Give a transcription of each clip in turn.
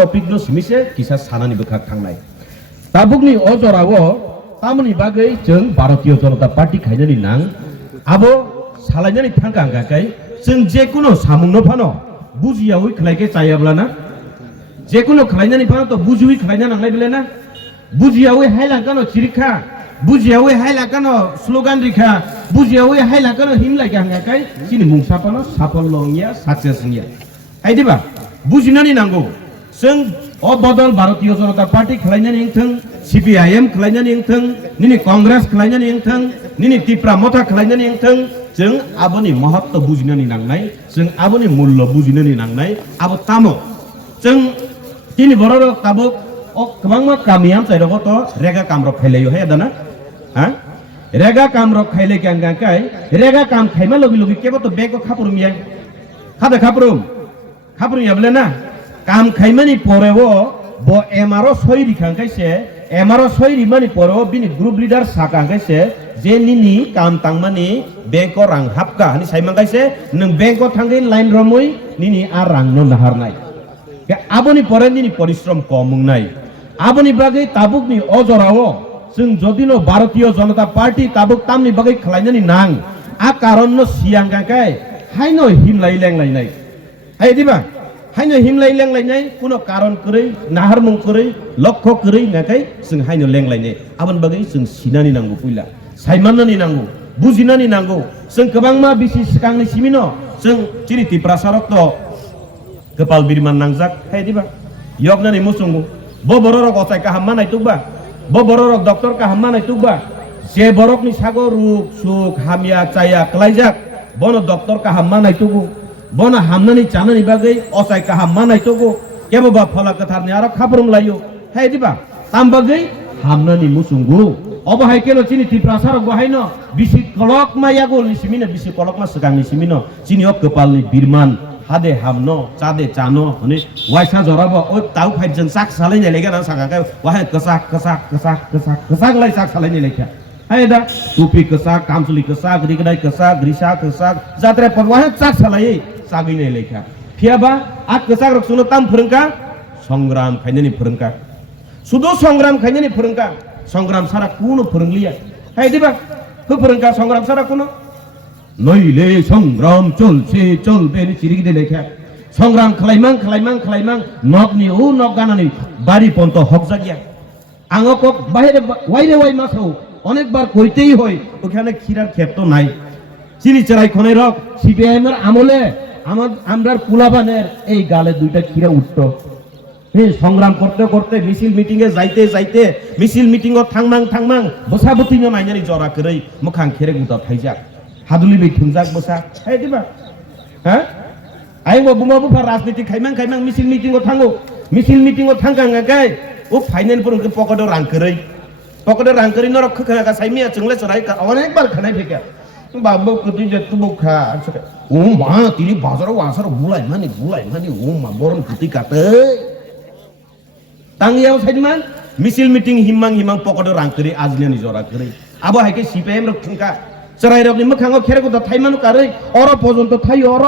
Topic no सिमिसे किसा सानानि बखाक थांनाय ताबुकनि अजराव तामनि बागै जों भारतीय जनता पार्टी खायनानि नां आबो सालायनानै थांगा गाकाय जों जेकुनो सामुंनो फानो बुजियावै खलायके चायाब्लाना जेकुनो खलायनानै फानो तो बुजियै खलायना नांनाय बेलेना बुजियावै हायलांकानो चिरिखा बुजियावै हायलांकानो स्लोगान रिखा बुजियावै हायलांकानो हिमलायके हांगाकाय सिनि मुंसापानो साफल्यनिया साक्सेसनिया आइदिबा बुजिनानै नांगौ जों अबदल भारतीय जनता पार्टी खलायनानै इंथों CPIM खलायनानै इंथों निनि कांग्रेस खलायनानै इंथों निनि तिप्रा मथा खलायनानै इंथों जों आबोनि महत्व बुजिनानै नांनाय जों आबोनि मूल्य बुजिनानै नांनाय आबो तामो जों तिनि बरर ताबो गोबांमा गामियाम चाइरगत रेगा कामरक खायलायो है दाना हा रेगा कामरक खायले गांगाकाय रेगा काम खायमा लगे लगे केबो तो बेग खापुरुमिया खादा खापुरुमिया बलेना काम खायमानि परेवो बो एमआरओ सय रिखांगायसे एमआरओ सय रिमानि परेवो बिनि ग्रुप लिडार साकांगायसे जे निनि काम तांमानि बेंको रां हाबका हानि साइमांगायसे नों बेंको थांगै लाइन रमै निनि आ रांनो नाहारनाय के आबोनि परे निनि परिश्रम कमुंनाय आबोनि बागै ताबुकनि अजरावो जों जदिनो भारतीय जनता पार्टी ताबुक तामनि बागै खलायनानि नां आ कारणनो सियांगाकाय हायनो हिमलाय लेंलायनाय हाय दिबा हायनो हिमलाय लेंलायनाय कुनो कारण करै नाहारमुं करै लक्ष्य करै नाकाय जों हायनो लेंलायनाय आबोन बागै जों सिनानि नांगौ पुइला साइमाननानि नांगौ बुजिनानि नांगौ जों गोबांमा बिसि सिगांनि सिमिनो जों चिरिति प्रसारक तो गोपाल बिरमान नांजाक हाय दिबा यगनानि मुसुंगु बो बररक असाय का हाममा नायतुबा बो बररक डॉक्टर का हाममा नायतुबा जे बरकनि सागो रुख सुख हामिया चाया क्लाइजाक बनो डॉक्टर का हाममा नायतुगु बनो हामनानि चानानि बागै असाय का हाममा नायतुगु केबोबा फला कथारनि आरो खाबरुम लायो हाय दिबा ताम बागै हामनानि मुसुंगु अबहाय केनो चिनि तिप्रासारक बहायनो बिसि कलक मायागो निसिमिनो बिसि कलक मा सगांनि सिमिनो चिनि अ गोपालनि बिरमान हादे हामनो चादे चानो हने वाइसा जराबो ओ ताउ फाइजन साक सालायनाय लेगा ना सागाय वाहाय कसाक लाय साक सालायनाय लेखा हाय दा टुपी कसाक कामसुलि कसाक रिगदाय कसाक ग्रिसा कसाक जात्रा पर वाहाय साक सालायै सागैनाय लेखा फियाबा आ कसाक रक सुनो ताम फोरोंका संग्राम खायनानि फोरोंका सुदो संग्राम खायनानि फोरोंका संग्राम सारा कुनो फोरोंलिया हाय दिबा हो फोरोंका संग्राम सारा कुनो नैले संग्राम चलसे चलबे चिरिगिदे लेखा संग्राम खालायमां नगनि उ नग गानानि बारि पन्त हक जागिया आङो কক बाहेरे वाइरे वाइ मासौ अनेक बार কইতেই হয় ওখানে খিরার ক্ষেত তো নাই চিনি চড়াই খনে রক সিপিআইএম এর আমলে আমরার কুলাবানের এই গালে দুইটা খিরা উঠতো সংগ্রাম করতে করতে মিছিল মিটিং এ যাইতে মিছিল মিটিং ও থাংমাং বসাবতিनो नायनानै जरा करै मोखां खेरे गुदा थाइजा हादुलि बे थुंजाक बसा हाय दिबा हा आइ बुमा बुफा राजनीति खायमां मिছিল मिटिं ও थांगो मिছিল मिटिं ও थांगांगाय ओ फाइनेल फोरखौ पकेटआव रां करै नरक खखा साइमिया चंगले सराय अनेक बार खानाय फेका बाबू कति जत्तु बुखा ओ मा तिनि बाजाराव आसार बुलाय मानि ओ मा बरन कुति काते तांगियाव साइदमान मिছিল मिटिं हिमां पकेटआव रां करै आजलियानि जरा करै आबो हायके सीपीआईएम रक थुंका चराय रकनि मोखाङाव खेरे गुदा थाइमानु कारै अर पर्यन्त थायो अर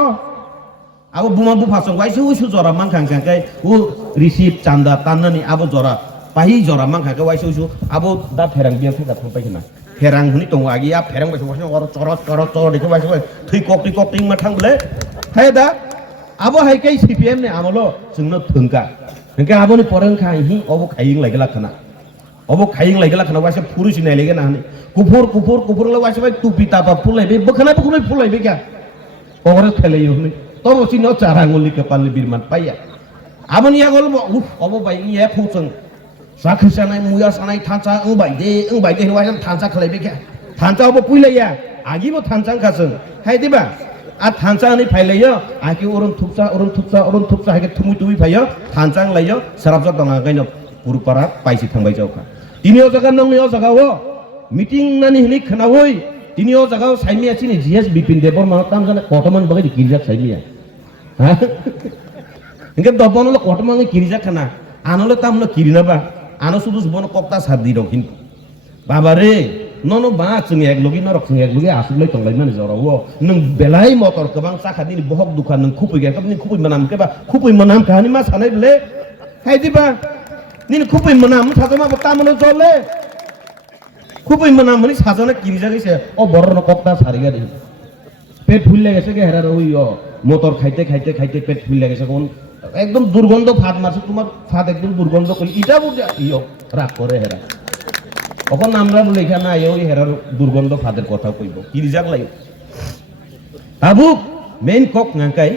आबो बुमा बुफा सं वाइसु जरा मांखांखाय उ रिसिभ चांदा ताननानि आबो जरा पाहि जरा मांखांखाय वाइसु आबो दा फेरां बिया फैगा थांबायना फेरां हुनि दङ आगिया फेरां बायसो वाइसु अर चर देखो वाइसु थै कक्ति मा थांबले हाय दा आबो हायके सीपीएम ने आमलो जोंनो थुंका नोंके आबोनि परंखा हि अबो खायिं लायगला खाना वाइसु फुरुसि नायलेगे ना कुफुर ल वाइसु टुपि तापा फुलायबे बखना फुलायबे क्या अरे थैलायो हनै तब सिनो चारांगुलि कपालनि बिरमान पाया आबोनि यागल उफ अबो बायनि या फुसं साखसानाय मुया सानाय थांचा बायदे वाइसु थांचा खलायबे क्या थांचा अबो पुइलाया आगिबो थांचा खासं हाय दिबा आ थांचा नि फायलायो आकि अरन थुपसा हायके थुमुइ फायो थांचा लायो सराबजा दङा गायनो पुरुपारा पाइसि थांबाय जावखा तिनियो जगा नंनियो जगावो मीटिंग नानि हनि खनावै तिनियो जगाव साइमिया चिनि जीएस बिपिन देबर मा ताम जाने कटमान बगै किरिजा साइमिया हा इनके दबनल कटमान किरिजा खाना आनले तामनो किरिनाबा आनो सुदुस बन कक्ता सादि रखिन बाबा रे ननो बा जों एकलगि नरक जों एकलगि आसुलै तंलायनानै जरावो नों बेलाय मटर गोबां साखादिनि बहक दुखान नों खुपै गायखाबनि खुपै मनाम केबा खुपै मनाम काहानि मा सानाय बले hai di ba nin khupui manam sajama tamano jole khupui manam mani sajana kirija gese o borno kokta sariga di পেট ফুলে গেছে কে হেরার ওই মোটর খাইতে খাইতে খাইতে পেট ফুলে গেছে কোন একদম দুর্গন্ধ ভাত মারছে তোমার ভাত একদম দুর্গন্ধ করি এটা বুঝে ইয়ো রাগ করে হেরা তখন আমরা বলে এখানে ওই হেরার দুর্গন্ধ ভাতের কথা কইব কি রিজাক লাগে আবুক মেইন কক নাকাই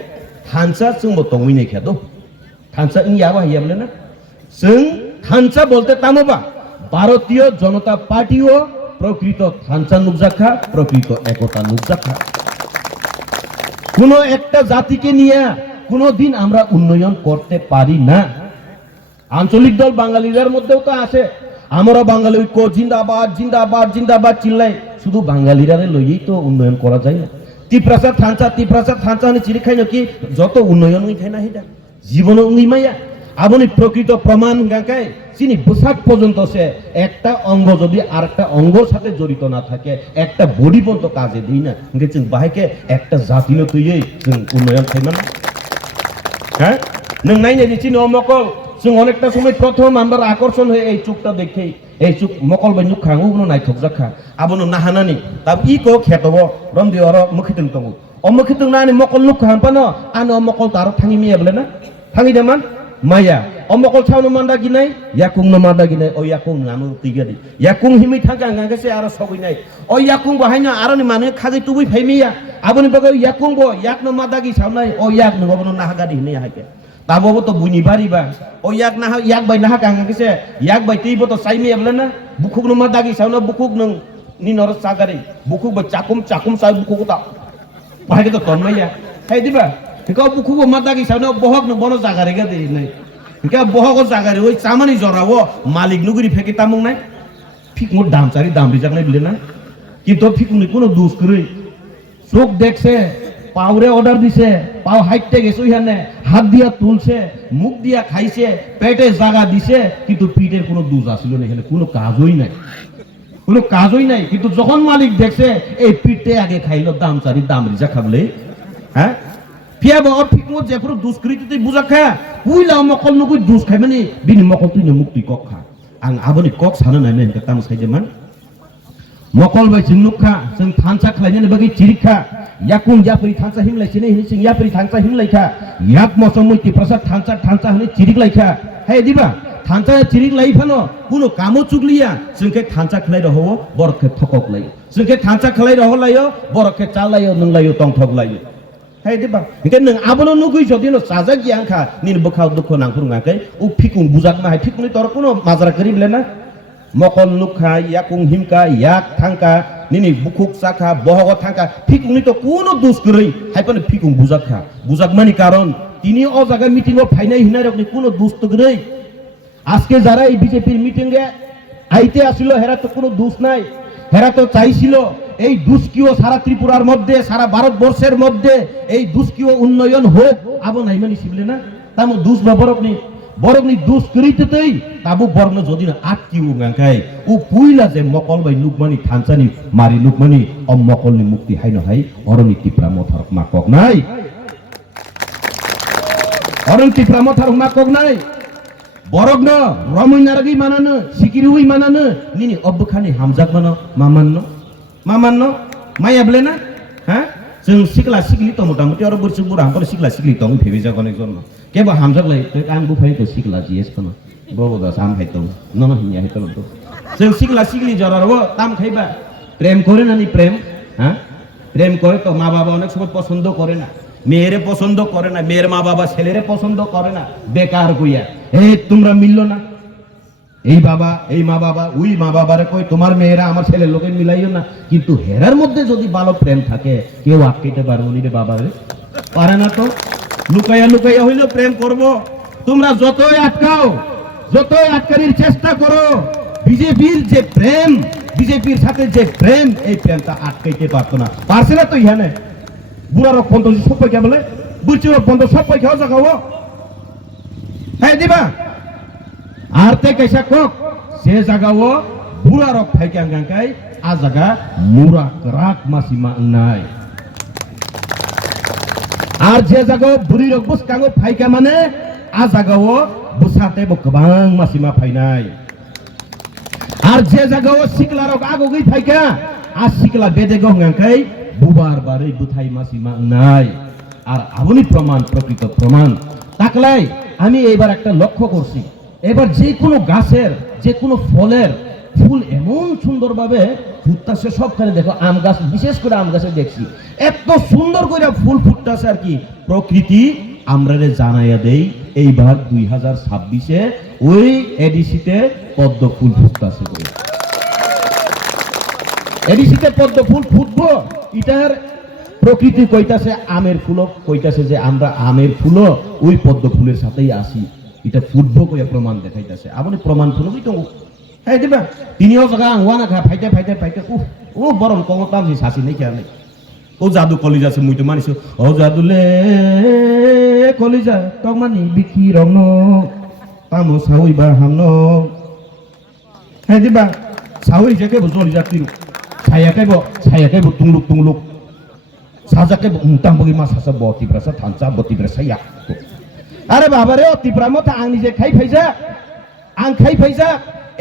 থানসা जोंबो তংই নাই খেদো থানসা ইয়া বাহিয়া বলে না जों থানসা বলতে তামবা ভারতীয় জনতা পার্টিও প্রকৃত থানসা নুকজাখা প্রকৃত একতা নুকজাখা কোনো একটা জাতিকে নিয়ে কোনোদিন আমরা উন্নয়ন করতে পারি না আঞ্চলিক দল বাঙালিদের মধ্যেও তো আছে আমরা বাঙালি ঐক্য জিন্দাবাদ জিন্দাবাদ জিন্দাবাদ চিল্লাই শুধু বাঙালিরা লইয়েই তো উন্নয়ন করা যায় না তিপ্রাসাদ থানসা নি চিরি খাই নাকি যত উন্নয়ন খাই না এটা জীবন উন্নয়মাইয়া আপনি প্রকৃত প্রমাণ গাকায় চিনি পোশাক পর্যন্ত সে একটা অঙ্গ যদি আরেকটা অঙ্গর সাথে জড়িত না থাকে একটা বডি পর্যন্ত কাজে দিই না কিন্তু বাহিকে একটা জাতি তুই উন্নয়ন খাই মানে হ্যাঁ নং নাই নাই চিনি অমকল जों অনেকটা সময় প্রথম আমরা আকর্ষণ হয়ে এই চুকটা দেখেই এই চুক মকল বাই নুক খাঙ্গু কোনো নাইথক জাখা আবনো নাহানানি তাব ই কো খেতব রমদি অর মুখিতং তঙ্গু অমুখিতং নানি মকল নুক খান পানো আনো মকল তার থাঙ্গি মিয়া বলে না থাঙ্গি দেমান মায়া অমকল ছাউনো মান্দা গিনাই ইয়াকুং ন মান্দা গিনাই ও ইয়াকুং নামু তিগাদি ইয়াকুং হিমি থাকা গাঙ্গাসে আর সবই নাই ও ইয়াকুং বাহাইনা আরনি মানে খাজে তুবুই ফাইমিয়া আবনি বাগো ইয়াকুং বো ইয়াক ন মাদা গি ছাউনাই ও ইয়াক ন বনো নাহাগাদি হিনি হাকে তাবো তো বুনি বাড়িবা ও ইয়াক না ইয়াক বাই নাহা গাঙ্গাসে ইয়াক বাই তিবো তো সাইমিয়া বলে না বুকুক ন মাদা গি ছাউনা বুকুক নং নি নর সাগারি বুকুক বা চাকুম সাই বুকুক তা বাহাইকে তো তন্মাইয়া হাই দিবা Kau buku mata kisah no bohong no bono zagar ega deh nih. Kau bohong kau zagar, woi sama nih zorawo malik nuguri feki tamung nih. Fik mau dam cari dam bijak nih beli nih. Kita fik nih kuno dus kiri. Sok dek se, power order di se, power height tege so ya nih. Hat dia tul se, muk dia khai se, pete zaga di se. Kita Peter kuno dus asilo nih, kuno kazoi nih. Kuno kazoi nih. Kita zohon malik dek se, Peter age khai lo dam cari dam bijak kable, hah? Pia bawa pikmu jepro dus kiri tu buza kaya, wila mokol nukui dus kaya mana, bini mokol tu nyamukti kok kah, ang aboni kok sana nama yang ketemu saya zaman, mokol bayi jenuk kah, seng thansa kelainya ni bagi ciri kah, yakung japri thansa himlai sini sing yapri thansa himlai kah, yak mosomui tiprasat thansa ini ciri kelai kah, hei diba, thansa ciri kelai pano, kuno kamu cukliya, sengke thansa kelai roho, borok ke thokok lay, sengke thansa kelai roho layo, borok ke calayo nung layo tong thok layo. Hai di ba, mungkin neng abono nugui jadi no saja giang kah, nih bekal dukko nang kurung akai, pikung buzak mah, pikung itu orang kuno mazar kerib lena, mokol nukha, yakung himka, yak thangka, nih bukuk saka, bohog thangka, pikung itu kuno dus kiri, hai pan pikung buzak mani karon, ini oh jaga meeting oh final hina rok nih kuno dus tu kiri, aske jara BJP meeting ge, aite asilo hera tu kuno dus nai, hera tu cai silo. এই দুষ্কীয় সারা ত্রিপুরার মধ্যে সারা ভারতবর্ষের মধ্যে এই দুষ্কীয় উন্নয়ন হোক আবো নাই মানে শিবলে না তামো দুষ বা বরকনি দুষ করিতেই তাবো বর্ণ যদি না আটকি উগাঙ্কাই ও পুইলা যে মকল বাই লুকমানি থানসানি মারি লুকমানি মকলনি মুক্তি হাই নহাই অরনি টিপ্রা মথারক মাকক নাই অরন টিপ্রা মথারক মাকক নাই বরগ্ন রমইনারগি মানানো সিকিরুই মানানো নিনি অবখানি হামজাক মানো Mamanno, maya belena, hah? Seng sikla sikli to muda-mudi orang bersubur, hampir sikla sikli to ngi phebe jago nih zono. Keba hamzak lagi, tuh kan bu phebe to sikla jies kono, bawa dah sam hai to, nono hinya hai to lo. Seng sikla sikli jarar wo tam khaiba, prem kore na ni prem, hah? Prem kore to ma baba onek সময় পছন্দ করে না, মেয়েরে পছন্দ করে না, মেয়ের মা বাবা ছেলেরে পছন্দ করে না, বেকার কইয়া, এই তোমরা মিললো না। এই বাবা এই মা বাবা ওই মা বাবারে কই তোমার মেয়েরা আমার ছেলের লোকে মিলাইও না কিন্তু হেরার মধ্যে যদি ভালো প্রেম থাকে কেউ আটকাইতে পারবো নি রে বাবারে পারে না তো লুকাইয়া হইলো প্রেম করব তোমরা যতই আটকাও যতই আটকানির চেষ্টা করো বিজেপির যে প্রেম বিজেপির সাথে যে প্রেম এই প্রেমটা আটকাইতে পারতো না পারছে না তো ইহানে বুড়ার বন্ধ সব পয়সা বলে বুঝছো বন্ধ সব পয়সা জাগাও হ্যাঁ দিবা Arte kaisa kok, saya jaga wo, bura rok paikan gangkai, ajaga murah kerak masih maknai. Arje jaga buri rok bus kanggo paikan mana, ajaga wo बुसाते बो गोबां मासिमा फायनाय आर जे जागाव सिक्लारक आगोगै फायका आ सिक्ला बेदेगौ हंगांकै बुबार बारै बुथाय मासिमा नाय আর আবনি প্রমাণ প্রকৃত প্রমাণ তাকলাই আমি এবার একটা লক্ষ্য করছি এবার যে কোনো গাছের যে কোনো ফলের ফুল এমন সুন্দরভাবে ফুটতাছে সবখানে দেখো আম গাছ বিশেষ করে আম গাছে দেখছি এত সুন্দর করে ফুল ফুটতাছে আর কি প্রকৃতি আমরারে জানাইয়া দেই এইবার 2026-এ ওই এডিসিতে পদ্ম ফুল ফুটতাছে বলে এডিসিতে পদ্ম ফুল ফুটবো এটার প্রকৃতি কইতাছে আমের ফুলও কইতাছে যে আমরা আমের ফুলও ওই পদ্ম ফুলের সাথেই আসি এটা ফুটবো কইয়া প্রমাণ দেখাইতাছে আপনি প্রমাণ ফুলবই তো হ্যাঁ দিবা তিনিও জায়গা আংওয়া না খা ফাইতে ফাইতে ফাইতে ও বরং কমতাম যে শাসি নেই খেয়াল নেই ও জাদু কলিজা আছে মুই তো মানিছো ও জাদুলে কলিজা তক মানি বিকি রং তামো সাউইবা হামন হ্যাঁ দিবা সাউই যেকে বজলি জাতিরু ছায়াকে বো তুংলুক সাজাকে উন্তাম বগি মাছ হাসা বতি ব্রাসা থানচা বতি ব্রাসা ইয়া আরে বাবা রে তিপ্রামতা আং নিজে খাই ফাইজা আং খাই ফাইজা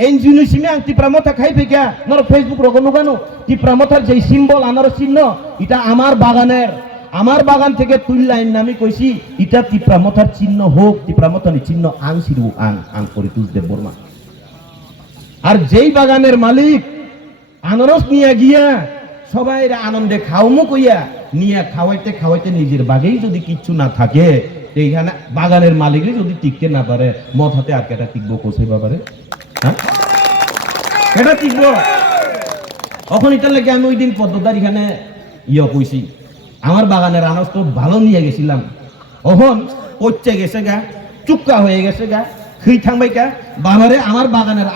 এনজিনি সিমে আং তিপ্রামতা খাই ফাইকা নর ফেসবুক রগনো গানো তিপ্রামতার যেই সিম্বল আনার চিহ্ন এটা আমার বাগানের আমার বাগান থেকে তুললাইন নামি কইছি এটা তিপ্রামতার চিহ্ন হোক তিপ্রামতার চিহ্ন আং সিরু আং করে তুলদেব বর্মা আর যেই বাগানের মালিক আনারস নিয়ে গিয়া সবাই আনন্দে খাওমু কইয়া নিয়ে খাওয়াইতে খাওয়াইতে নিজের বাগেই যদি কিচ্ছু না থাকে এইখানে বাগানের মালিকই যদি টিকতে না পারে মত হাতে আর কেটা টিকবো কোসে বাবারে হ্যাঁ কেটা টিকবো তখন এটার লাগে আমি ওই দিন পদ্মদার এখানে কইছি আমার বাগানের আনারস তো ভালো নিয়ে গেছিলাম তখন পচে গেছে গা চুক্কা হয়ে গেছে গা খেয়ে থাকবে কা বাবারে আমার বাগানের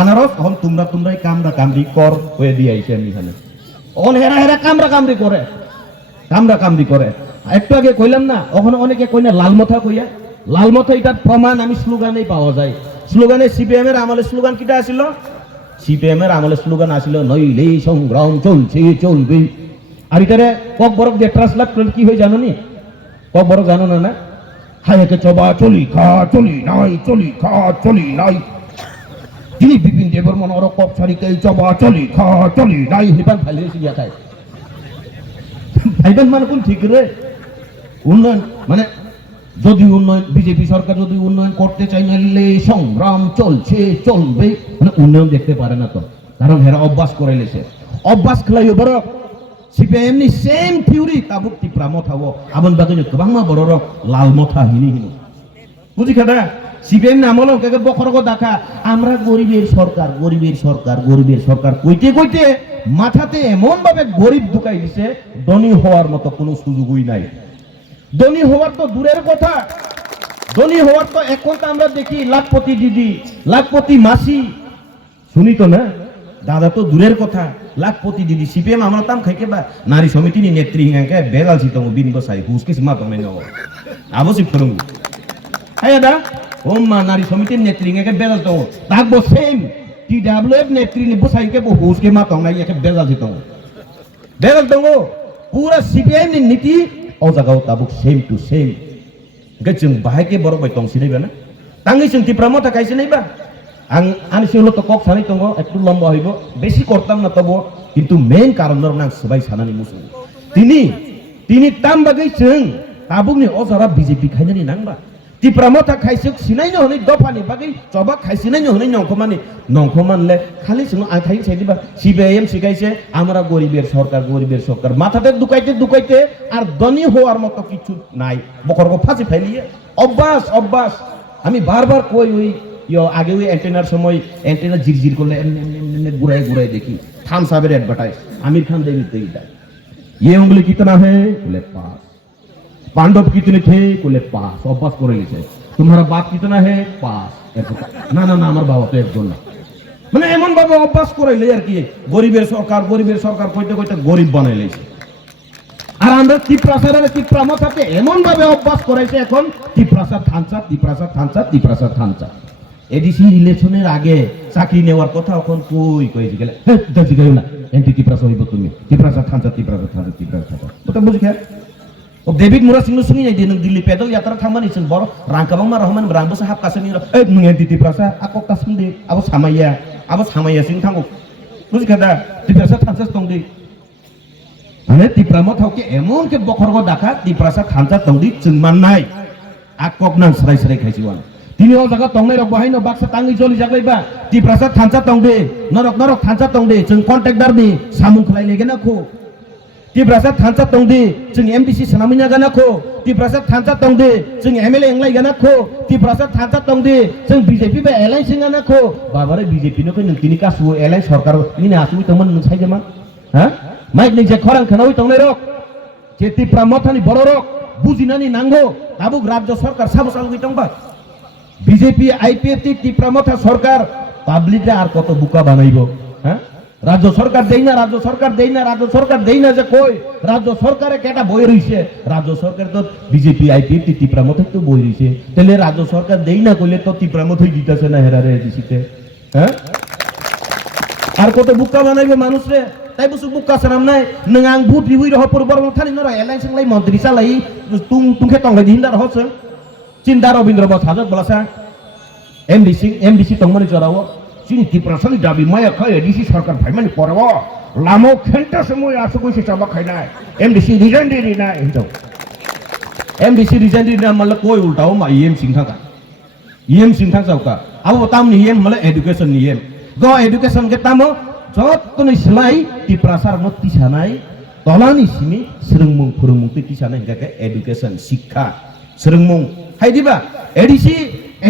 আনারস তখন তোমরাই কামড়া কামড়ি কর হয়ে দিয়ে আইছি আমি এখানে তখন হেরা কামড়া কামড়ি করে একটু আগে কইলাম না ওখানে অনেকে কই না লালমথা কইয়া লালমথা এটার প্রমাণ আমি স্লোগানেই পাওয়া যায় স্লোগানে সিপিএম এর আমলে স্লোগান কিটা আসিল সিপিএম এর আমলে স্লোগান আসিল নইলে সংগ্রাম চলবে আর এটারে কক বরক দিয়ে ট্রান্সলেট করলে কি হয় জানো নি কক বরক জানো না হায়াকে চবা চলি খা চলি নাই তিনি বিপিন দেবর মন ওর কক ছাড়িকে চবা চলি নাই হিবান ফাইলে সিয়া খায় ভাইবেন মানে কোন ঠিক রে উন্নয়ন মানে যদি উন্নয়ন বিজেপি সরকার যদি উন্নয়ন করতে চাই নাহলে সংগ্রাম চলবে মানে উন্নয়ন দেখতে পারে না তো কারণ হেরা অভ্যাস করে লেছে অভ্যাস খেলাই বড় সিপিএম নি সেম থিওরি তাবুক তিপ্রামত হাবো আবন বাগিনো গোবাং মা বড় লাল মথা হিনি বুঝি খাদা সিপিএম নামলো কাকে বখরগো দেখা আমরা গরিবের সরকার কইতে মাথাতে এমন ভাবে গরিব ঢুকাই দিছে ধনী হওয়ার মতো কোনো সুযোগই নাই ধনী হওয়ার তো দূরের কথা ধনী হওয়ার তো এখন তো আমরা দেখি লাখপতি দিদি লাখপতি মাসি শুনি তো না দাদা তো দূরের কথা লাখপতি দিদি সিপিএম আমরা তাম খাইকে বা নারী সমিতি নি নেত্রী হিঙ্গাকে বেগাল ছিতং বিন বসাই হুসকে সিমা তমে নও আবশ্যক করুন আয়াদা ওম্মা নারী সমিতির নেত্রী হিঙ্গাকে বেগাল তো তাকবো সেম टीडब्ल्यूएफ नेत्री ने बुसाई के बहुस के माता होंगे ये के बेजाल दो पूरा सीपीएम ने नीति और जगह ताबुक सेम टू सेम गचुं बाहे के बरो बाय तंग सिनै बना तांगै जों तिप्रामता कायसे नैबा आं सेलो तो कक सानै दङ एकटु लम्बा हइबो बेसि करताम ना तबो किन्तु मेन कारण दर नां सबाय सानानि मुसु तिनि ताम बागै जों ताबुकनि अजारा बीजेपी खायनानि नांबा तिप्रामता खायसे सिनायनो हनै दफानि बागै जबा खायसिनायनो हनै नंखमानले खाली जों आं खाइ साइदिबा सीपीएम सिगाइছে আমরা গরিবের সরকার মাথাতে দুকাইতে আর ধনী হওয়ার মতো কিছু নাই বকরগো ফাঁসি ফেলিয়ে অভ্যাস আমি বারবার কই ওই আগে ওই অ্যান্টেনার সময় অ্যান্টেনা জিরজির করলে এমনি ঘুরায় দেখি থামসাবের অ্যাডভার্টাইজ আমির খান দেবী ये उंगली कितना है बोले 5 पांडव कितने थे बोले 5 अभ्यास করে লিখে तुम्हारा बाप कितना है 5 না আমার বাবা তো একজন না মানে এমন ভাবে অভ্যাস করাইলে আর কি গরিবের সরকার কইতে গরিব বানাইলেছে আর আমরা তিপ্রামতাকে এমন ভাবে অভ্যাস করাইছে এখন তিপ্রাসাদ থানচা এডিসি ইলেকশনের আগে চাকরি নেওয়ার কথা এখন কইছি গেলে দাজি গাইও না এন্টি তিপ্রাসা হইব তুমি তিপ্রাসাদ থানচা ওটা বুঝি খেয়াল o David Mura sing sungi nya di Dili pedal yatra thamani sing bor rangkabang ma rahman brang basa hap kasani nunge di prasa ako kasndi abo samaya sing thango buji kada di prasa thansa tongdi ane di pramo thauke emon ke bokhorgo dakha di prasa thansa tongdi jengman nai akok nang serai khaisiwan tini o jaga tongnai rok bahaino baksa tangi joli jaglai ba di prasa thansa tongde norok thansa tongde jeng contactor ni samung khlai legena ko di prasa thansa tongde jeng MDC sanaminya gana ko di prasa thansa tongde jeng MLA englai gana ko di prasa thansa tongde jeng BJP ba LI singana ko babare BJP no ko nung tini ka su LI sarkar ini asu teman nung sai jema ha maik ni je khorang khanawi tongnai rok je ti pramothani boro rok bujinani nango abuk rajya sarkar sabo salgi tongba BJP IPF ti pramotha সরকার পাবলিকরে আর কত বুকা বানাইবো হ্যাঁ রাজ্য সরকার দেই না যে কই রাজ্য সরকারে কেটা বই রইছে রাজ্য সরকার তো বিজেপি আইপিএফ টি প্রামথ তো বই রইছে তাহলে রাজ্য সরকার দেই না কইলে তো টি প্রামথই দিতেছে না হেরারে দিছিতে হ্যাঁ আর কত বুকা বানাইবে মানুষরে তাই বুসু বুকা সারাম নাই নং ভূত রিউই রহ পরবর থানি নরা এলাইন সংলাই মন্ত্রী চালাই তুংখে টংলাই দিহিন্দা রহছ চিন্তা রবীন্দ্র বস হাজত বলাসা MDC tongmani jorawo sini tiprasani dabi maya kaya DC sarkar bhaimani porwo lamo khenta semoy asukoi se chaba khainai MDC resign diri na hinto MDC resign diri na mala koi ultao ma EM singthang sauka abo tam ni EM mala education ni EM go education ke tamo jotoni slai tiprasar mo tisanai tolani sini serengmung phurumung tisanai hingga education শিক্ষা serengmung hai diba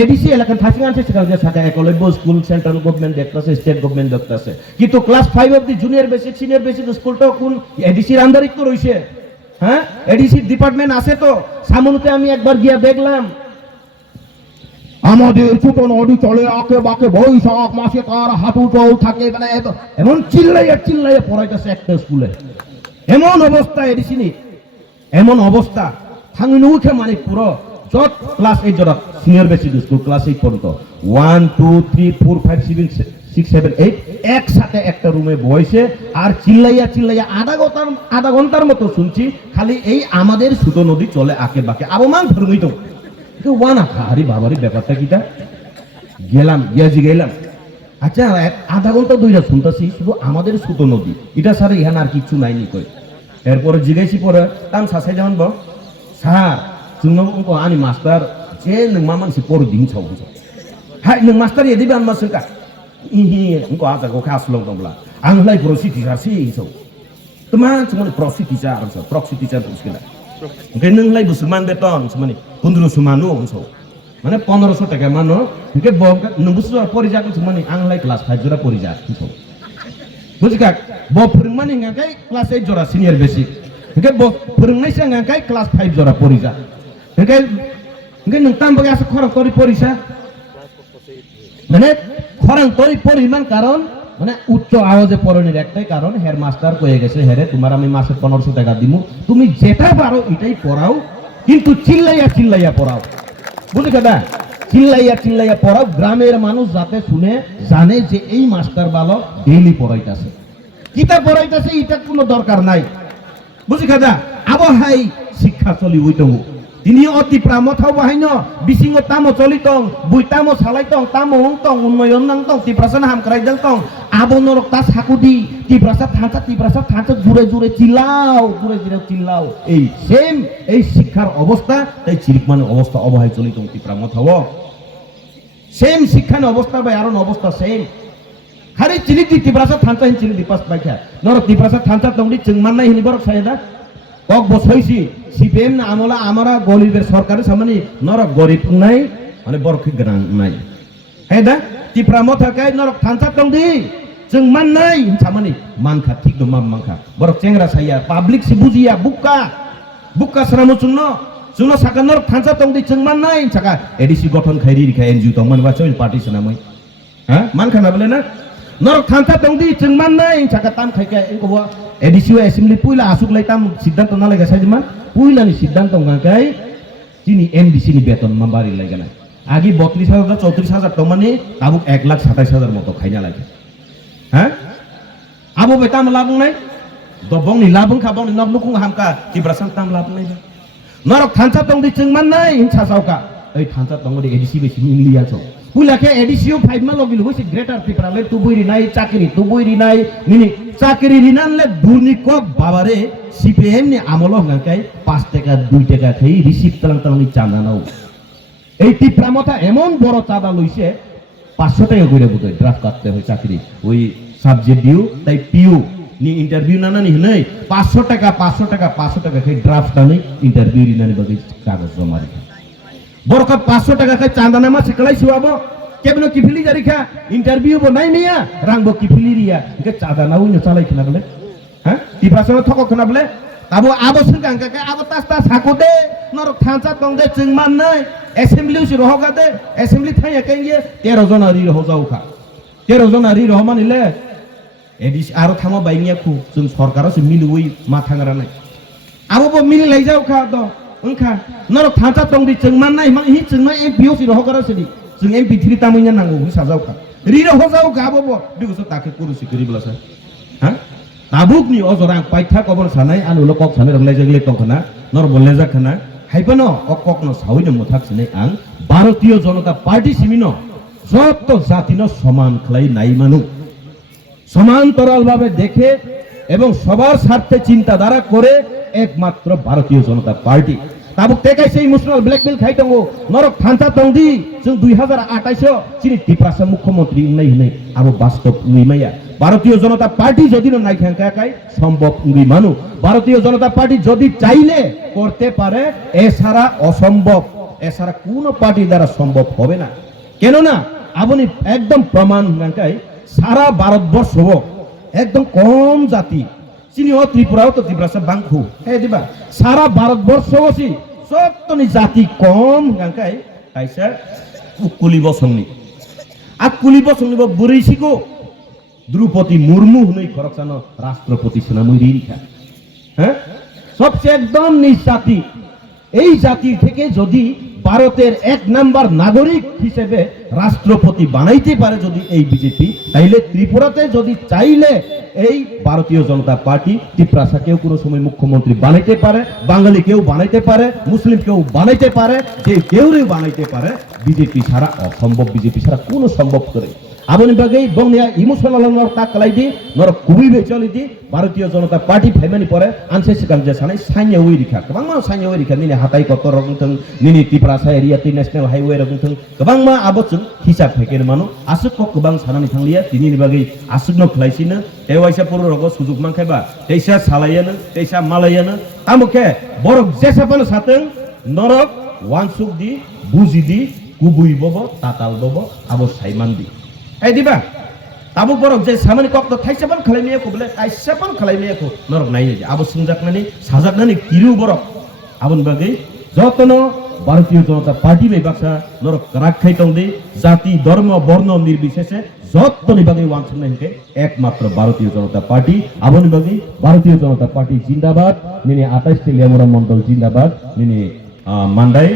ADC এলাকার থাসিং আছে সেখানে যে সাকা Eklavya school central government দেখতাছে state government দেখতাছে কিন্তু class 5 of the junior basic senior basic স্কুলটা কোন ADC এর আন্ডারে তো রইছে হ্যাঁ ADC ডিপার্টমেন্ট আছে তো সামনেতে আমি একবার গিয়া দেখলাম আমাদের ছোট নদী চলে আকে বাকে বৈশাখ মাসে তার হাঁটু জল থাকে মানে এমন চিল্লাইয়া পড়াইতেছে একটা স্কুলে এমন অবস্থা ADC নি এমন অবস্থা থাঙ্গিনো উঠে মানে পুরো যত ক্লাস 8 জরা সিনিয়র বেসিক স্কুল ক্লাস 8 পর্যন্ত 1 2 3 4 5 6 7 8 একসাথে একটা রুমে বসে আর চিল্লাইয়া আধা ঘন্টার মতো শুনছি খালি এই আমাদের ছোট নদী চলে আকে বাকে আবমান ধরুই তো ওয়ানা খারি বাবারি ব্যাপারটা কিটা গেলাম আচ্ছা আধা ঘন্টা দুইটা শুনতাছি শুধু আমাদের ছোট নদী এটা স্যার ইহান আর কিছু নাই নি কই এরপরে জিজ্ঞাসি পরে তাম সাসাই যান ব স্যার जोंनाव आंनि मास्टार जे नों मा मानसि पर दिनसाव हाय नों मास्टार एदिबा आन मासुका इहि अंको आजाखौ खासलं दंब्ला आंलाय प्रसि टिचार सि हिसौ तमा चमनि प्रसि टिचार बुसकेला ओंके नोंलाय बुसमान बेतन चमनि 1500 मानो हंसौ माने 1500 टाका मानो ओंके नों बुसु परिजाको चमनि आंलाय क्लास 5 जरा परिजा हिसौ बुजिका ब फोरोंमानि गाय क्लास 8 जरा सिनियर बेसिक ओंके ब फोरोंनाय सिगां गाय क्लास 5 जरा Parija Engkau nungtam bagi asal korang tori porisa, mana korang tori poriman karon, mana ucap awalnya poroni rektai karon, hair master kau ya guys, hair tu mara masuk 1500 টাকা dimu, tumi jeta baru itai porau, কিন্তু চিল্লাইয়া porau, বুঝলি কথা? চিল্লাইয়া porau, গ্রামের মানুষ যাতে শুনে জানে যে এই মাস্টার বালো ডেইলি পড়াইতাছে, কিতা পড়াইতাছে এটা কোনো দরকার নাই, বুঝলি কথা? আবহাই শিক্ষা চলি ওইটাও তিনি অতি প্রামথাও বাহাইনো বিসিঙ্গ তামো চলিতং বুইতামো সালাইতং তামো হংতং উন্নয়ন নাংতং তিপ্রাসান হামক্রাইদং তং আবনরক তা সাকুদি তিপ্রাসা থাঁচা জুড়ে চিল্লাও এই শিক্ষার অবস্থা তাই চিলিকমান অবস্থা অবহাই চলিতং তিপ্রামথাও সেম শিক্ষান অবস্থা বা আরন অবস্থা সেম খালি চিলিক তিপ্রাসা থাঁচা হিন চিলি দিপাস পাইখা নরক তিপ্রাসা থাঁচা তংদি চেংমাননাই হিনি বরক সাইদা কক বছইছি সিপিএম না আমলা আমরা গরিবের সরকারের সামনে নরক গরিব নাই মানে বরকি গ্রাং নাই হেদা তিপ্রাম থাকায় নরক থানসা তংদি जों माननाय सामानि मानखा ठीक दं मानखा बरक चेंग्रा साया पाब्लिक से बुजिया बुक्का सरामु जोंनो साकानर थानसा तंगदि जों माननाय साका एडिसि गठन खायरि रिखा एनजिओ दं मानबा सय पार्टी सनामै हा मानखा ना बले ना नरक थानसा तंगदि जों माननाय साका ताम खायका एंको एडिसिओ एसेम्बली पुइला आसुकलाय ताम सिद्धांत नालायगा साइजमान पुइलानि सिद्धांत गांकाय जिनि एमडिसि नि बेतन माबारि लायगाना आगि 32,000 34,000 तमानि ताबुक 1,27,000 मतो खायना लागे हाँ अब बेटा मलाबुंग नहीं दबोंग नि लाबुंग खाबोंग नि नबनुकुंग हमका किब्रासन ताम लाबुंग नहीं Norok thansa tong di chungman nai in chasauka. Ei thansa tong di edisi besi ingliya so. Pulake edisiu 5 ma logi lugo si greater Tripura le tubui rinai chakiri tubui rinai nini chakiri rinan le durnikok babare CPM ni amolo ngkai 5 টাকা 2 টাকা খাই receive তাlang ni চাঁদা নাও এই টিপরা মতা এমন বড় চাঁদা লইছে 500 টাকা কইরা বুঝই ড্রাফট করতে হয় চাকরি ওই সাবজেক্ট দিও তাই পিউ নি ইন্টারভিউ না নি নাই 500 টাকা খাই ড্রাফট নি ইন্টারভিউ রিনানি বাকি কাগজ জমা রেখে বরকত 500 টাকা খাই চাঁদা নামা শিখলাই শুয়াবো কেবনো কিফিলি জারিখা ইন্টারভিউ বো নাই মিয়া রাংবো কিফিলি রিয়া কে চাঁদা নাও নি চালাই কিনা বলে হ্যাঁ টিপাসো ঠক কিনা বলে আবো আবো সঙ্গাং কা আবো তাস্তা সাকোদে নরক থানসা তংদে চিংমান নাই অ্যাসেম্বলি উসি রহগাদে অ্যাসেম্বলি থাইয়া কাইয়ে 13 জন আরি রহজাউখা 13 জন আরি রহমানিলে এডিস আরো থামা বাইনিয়া খু जों সরকারও মিলুই মা থাঙ্গারা নাই আবো বো মিলি লাইজাউখা দ ओंखा नरक थांसा तंगदि चिंगमान नाय मा हि चिंगमा एमपी सि रहगारा सिदि जों एमपी थ्रि तामैना नांगौ हिसाजाउखा रि रहजाउखा आबो बो बिगुसो ताके कुरुसि करिब्लासो हा Tabukni ojorang paitha kobor sanai anu lokok sanai ronglai jagle tongkhana nor bolle jakhana haibano okokno sawino muthak sinai ang Bharatiya Janata Party simino যত জাতিনো সমান খেলাই নাই মানু সমান্তরাল ভাবে দেখে এবং সবার স্বার্থে চিন্তাধারা করে একমাত্র ভারতীয় জনতা পার্টি তাবুক তেকাইছে ইমোশনাল ব্ল্যাকমেল খাইতঙ্গো নরক থানসা তংদি जों 2028 চিনি ত্রিপুরা মুখ্যমন্ত্রী নাই নাই আবো বাস্তব উইমাইয়া ভারতীয় জনতা পার্টি যদি নাই খাঙ্কাকাই সম্ভব উই মানু ভারতীয় জনতা পার্টি যদি চাইলে করতে পারে এছাড়া অসম্ভব এছাড়া কোনো পার্টি দ্বারা সম্ভব হবে না কেন না আপনি একদম প্রমাণ খাঙ্কাই সারা ভারতবর্ষ একদম কম জাতি চিনি ও ত্রিপুরাও তো ত্রিপুরা বাংখু হ্যাঁ দিবা সারা ভারতবর্ষ বসি সবতনি জাতি কম খাঙ্কাই কাইসা কুলি বসংনি আর কুলি বসংনি বুড়িছিকো দ্রৌপদী মুর্মু হই খরকসানো রাষ্ট্রপতি সেনাময়ী রিখা হ্যাঁ সবচেয়ে একদম নিজ জাতি এই জাতি থেকে যদি ভারতের 1 নাম্বার নাগরিক হিসেবে রাষ্ট্রপতি বানাইতে পারে যদি এই বিজেপি তাইলে ত্রিপুরাতে যদি চাইলে এই ভারতীয় জনতা পার্টি ত্রিপুরা কেউ কোনো সময় মুখ্যমন্ত্রী বানাইতে পারে বাঙালি কেউ বানাইতে পারে মুসলিম কেউ বানাইতে পারে যে কেউই বানাইতে পারে বিজেপি ছাড়া অসম্ভব বিজেপি ছাড়া কোনো সম্ভব করে আপনি বাগে বংনিয়া ইমোশনাল নর তা কলাইদি নর কুবি বেচলিদি ভারতীয় জনতা পার্টি ফাইমানি পরে আনসে সিকাং যে সানাই সাইয়া ওই রিখা গোबां मा साइया ओइ रिखा निने हाताय कत रगुंथों निने ত্রিপুরা एरिया ति नेशनल हाइवे रगुंथों गोबां मा आबोचों हिसाब फेकेर मानो आसुक गोबां सानानि थांलिया तिनि बागै आसुकनो खलाइसिनो एवाइसा पुरो रगो सुजुग मांखायबा दैसा सालायानो दैसा मालायानो आमुके बरक जेसापानो साथों नरक वानसुकदि बुजिदि कुबुइ बबो ताताल बबो आबो साइमानदि এই দিবা তাবু বরক যে সামানি কক তো থাইসাবান খালাইনিয়া কো বলে থাইসাবান খালাইনিয়া কো নরক নাই আবো সিংজাকনানি সাজাকনানি কিরু বরক আবন বাগै যতনো ভারতীয় জনতা পার্টি বে বাক্সা নরক রাখাই তংদি জাতি ধর্ম বর্ণ নির্বিশেষে যতনি বাগै ওয়ানসন নাইকে একমাত্র ভারতীয় জনতা পার্টি আবন বাগै ভারতীয় জনতা পার্টি জিন্দাবাদ নিনে 28 তেলিয়ামুরা মন্ডল জিন্দাবাদ নিনে মান্দাই